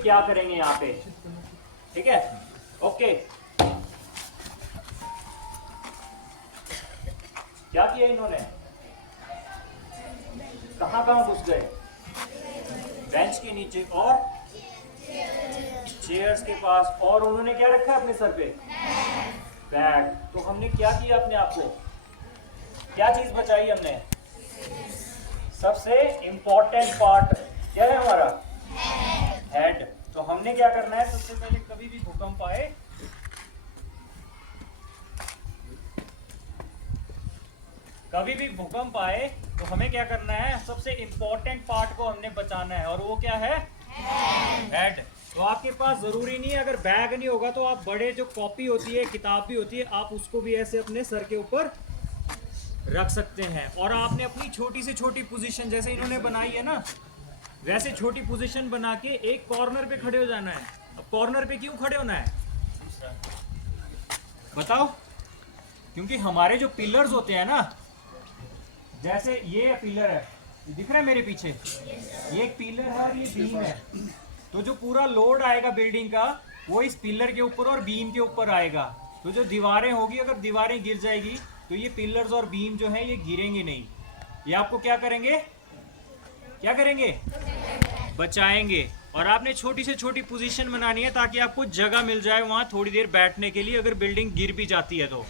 क्या करेंगे यहाँ पे, ठीक है। ओके, क्या किया इन्होंने, कहाँ कहाँ घुस गए, बेंच के नीचे और चेयर्स के पास, और उन्होंने क्या रखा है अपने सर पे, बैग। तो हमने क्या किया अपने आप को, क्या चीज बचाई हमने, सबसे इंपॉर्टेंट पार्ट क्या है हमारा, हेड। तो हमने क्या करना है, सबसे पहले कभी भी भूकंप आए, कभी भी भूकंप आए तो हमें क्या करना है, सबसे इंपॉर्टेंट पार्ट को हमने बचाना है, और वो क्या है, हेड। तो आपके पास जरूरी नहीं है, अगर बैग नहीं होगा तो आप बड़े जो कॉपी होती है, किताब भी होती है, आप उसको भी ऐसे अपने सर के ऊपर रख सकते हैं। और आपने अपनी छोटी से छोटी पोजीशन जैसे इन्होंने बनाई है ना, वैसे छोटी पोजीशन बना के एक कॉर्नर पे खड़े हो जाना है। अब कॉर्नर पे क्यों खड़े होना है बताओ, क्योंकि हमारे जो पिलर्स होते हैं ना, जैसे ये पिलर है, दिख रहा है मेरे पीछे, ये एक पिलर है और ये बीम है, तो जो पूरा लोड आएगा बिल्डिंग का वो इस पिलर के ऊपर और बीम के ऊपर आएगा। तो जो दीवारें होगी, अगर दीवारें गिर जाएगी तो ये पिलर्स और बीम जो है ये गिरेंगे नहीं, ये आपको क्या करेंगे, क्या करेंगे, बचाएंगे। और आपने छोटी से छोटी पोजीशन बनानी है ताकि आपको जगह मिल जाए वहां थोड़ी देर बैठने के लिए, अगर बिल्डिंग गिर भी जाती है तो,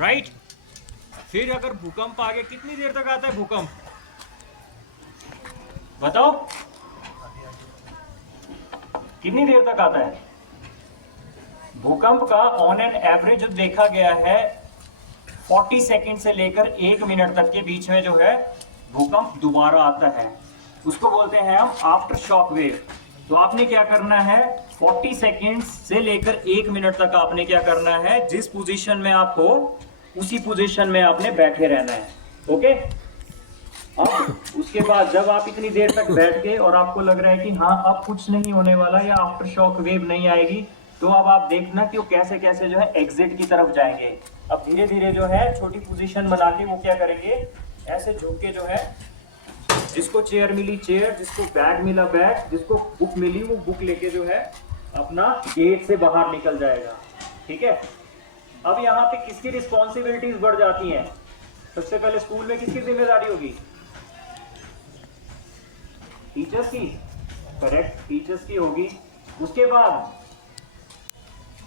राइट। फिर अगर भूकंप आ गया, कितनी देर तक आता है भूकंप बताओ, कितनी देर तक आता है भूकंप का, ऑन एन एवरेज जो देखा गया है 40 सेकंड से लेकर 1 मिनट तक के बीच में जो है भूकंप दोबारा आता है, उसको बोलते हैं हम आफ्टर शॉक वेव। तो आपने क्या करना है, 40 सेकंड से लेकर 1 मिनट तक आपने क्या करना है, जिस पोजीशन में आप हो उसी पोजीशन में आपने बैठे रहना है, ओके। अब उसके बाद जब आप इतनी देर तक बैठ गए और आपको लग रहा है कि हाँ अब कुछ नहीं होने वाला या आफ्टर शॉक वेव नहीं आएगी, तो अब आप देखना कि वो कैसे कैसे जो है एग्जिट की तरफ जाएंगे। अब धीरे धीरे जो है छोटी पोजीशन बना के वो क्या करेंगे, ऐसे झुक के जो है, जिसको चेयर मिली चेयर, जिसको बैग मिला बैग, जिसको बुक मिली वो बुक लेके जो है अपना गेट से बाहर निकल जाएगा, ठीक है। अब यहाँ पे किसकी रिस्पॉन्सिबिलिटीज बढ़ जाती हैं, सबसे पहले स्कूल में किसकी जिम्मेदारी होगी, टीचर्स की, करेक्ट, टीचर्स की होगी। उसके बाद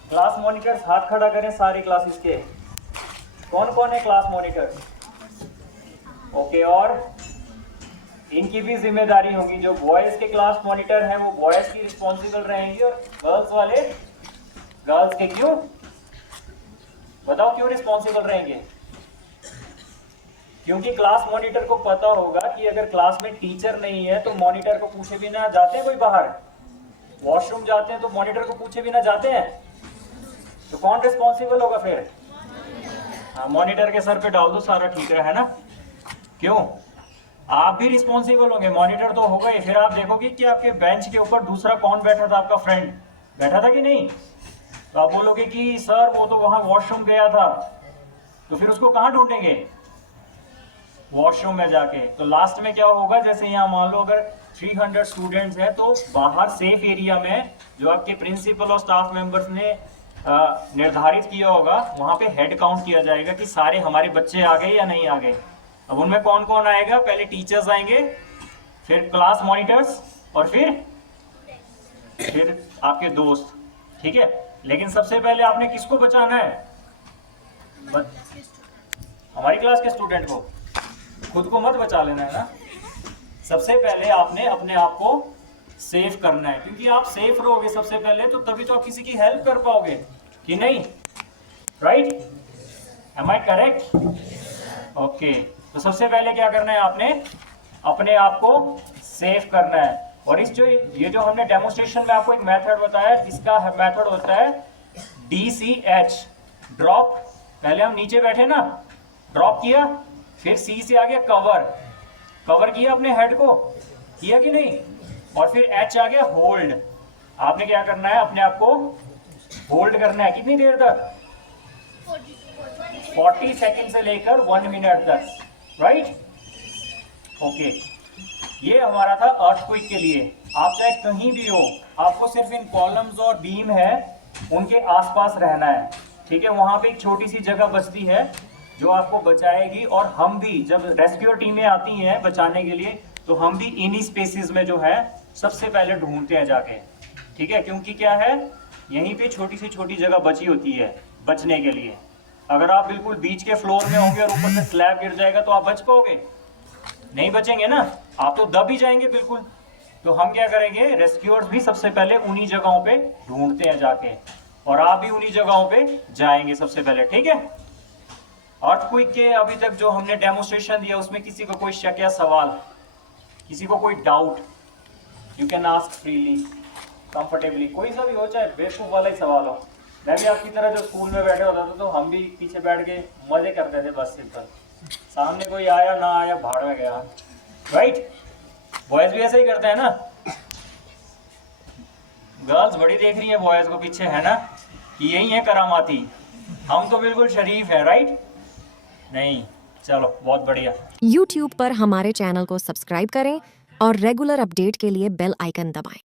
क्लास मॉनिटर्स, हाथ खड़ा करें सारे क्लासेस के, कौन कौन है क्लास मॉनिटर्स, ओके। और इनकी भी जिम्मेदारी होगी, जो बॉयज के क्लास मॉनिटर हैं वो बॉयज की रिस्पॉन्सिबल रहेंगे, और गर्ल्स वाले गर्ल्स के। क्यों बताओ, क्यों रिस्पॉन्सिबल रहेंगे, क्योंकि क्लास मॉनिटर को पता होगा कि अगर क्लास में टीचर नहीं है तो मॉनिटर को पूछे बिना जाते हैं, कोई बाहर वॉशरूम जाते हैं तो मॉनिटर को पूछे बिना जाते हैं, तो कौन रिस्पॉन्सिबल होगा फिर, हाँ मॉनिटर के सर पे डाल दो सारा, ठीक है ना। क्यों, आप भी रिस्पॉन्सिबल होंगे, मॉनिटर तो होगा ही, फिर आप देखोगे कि आपके बेंच के ऊपर दूसरा कौन बैठा था, आपका फ्रेंड बैठा था कि नहीं, तो आप बोलोगे कि सर वो तो वहां वॉशरूम गया था, तो फिर उसको कहाँ ढूंढेंगे, वॉशरूम में जाके। तो लास्ट में क्या होगा, जैसे यहाँ मान लो अगर 300 स्टूडेंट्स हैं तो बाहर सेफ एरिया में जो आपके प्रिंसिपल और स्टाफ मेंबर्स ने निर्धारित किया होगा, वहां पे हेड काउंट किया जाएगा कि सारे हमारे बच्चे आ गए या नहीं आ गए। अब उनमें कौन कौन आएगा, पहले टीचर्स आएंगे, फिर क्लास मॉनिटर्स, और फिर आपके दोस्त, ठीक है। लेकिन सबसे पहले आपने किसको बचाना है, हमारी क्लास के स्टूडेंट को, खुद को मत बचा लेना है ना। सबसे पहले आपने अपने आप को सेफ करना है, क्योंकि आप सेफ रहोगे सबसे पहले तो तभी तो आप किसी की हेल्प कर पाओगे कि नहीं, right, am I correct, okay. तो सबसे पहले क्या करना है, आपने अपने आप को सेफ करना है। और ये जो हमने डेमोन्स्ट्रेशन में आपको एक मेथड बताया, इसका मेथड होता है DCH, ड्रॉप। पहले हम नीचे बैठे ना, ड्रॉप किया, फिर C से आ गया कवर किया अपने हेड को, किया कि नहीं, और फिर H आ गया होल्ड। आपने क्या करना है, अपने आप को होल्ड करना है, कितनी देर तक, 40 सेकंड से लेकर 1 मिनट तक, राइट, ओके। ये हमारा था अर्थक्वेक के लिए। आप चाहे कहीं भी हो, आपको सिर्फ इन कॉलम्स और बीम है उनके आसपास रहना है, ठीक है। वहां पे एक छोटी सी जगह बचती है जो आपको बचाएगी, और हम भी जब रेस्क्यूअर टीमें आती हैं बचाने के लिए, तो हम भी इन्हीं स्पेसिस में जो है सबसे पहले ढूंढते हैं जाके, ठीक है। क्योंकि क्या है, यहीं पे छोटी सी छोटी जगह बची होती है बचने के लिए। अगर आप बिल्कुल बीच के फ्लोर में होंगे और ऊपर से स्लैब गिर जाएगा तो आप बच पाओगे? नहीं बचेंगे ना, आप तो दब ही जाएंगे बिल्कुल। तो हम क्या करेंगे, रेस्क्यूअर्स भी सबसे पहले उन्हीं जगहों पे ढूंढते हैं जाके, और आप भी उन्हीं जगहों पे जाएंगे सबसे पहले, ठीक है। अर्थक्वेक के अभी तक जो हमने डेमोस्ट्रेशन दिया उसमें किसी को कोई शक या सवाल, किसी को कोई doubt, you can ask freely, comfortably, कोई सा भी हो, चाहे बेवकूफ वाला ही सवाल हो। मैं भी आपकी तरह जो स्कूल में बैठे होता था तो हम भी पीछे बैठ के मजे करते थे बस सिंपल, सामने कोई आया ना आया भाड़ में गया, राइट। बॉयज भी ऐसा ही करते हैं ना, गर्ल्स बड़ी देख रही है बॉयज को पीछे, है ना, कि यही है करामाती, हम तो बिल्कुल शरीफ है, राइट। नहीं, चलो बहुत बढ़िया। YouTube पर हमारे चैनल को सब्सक्राइब करें और रेगुलर अपडेट के लिए बेल आइकन दबाएं।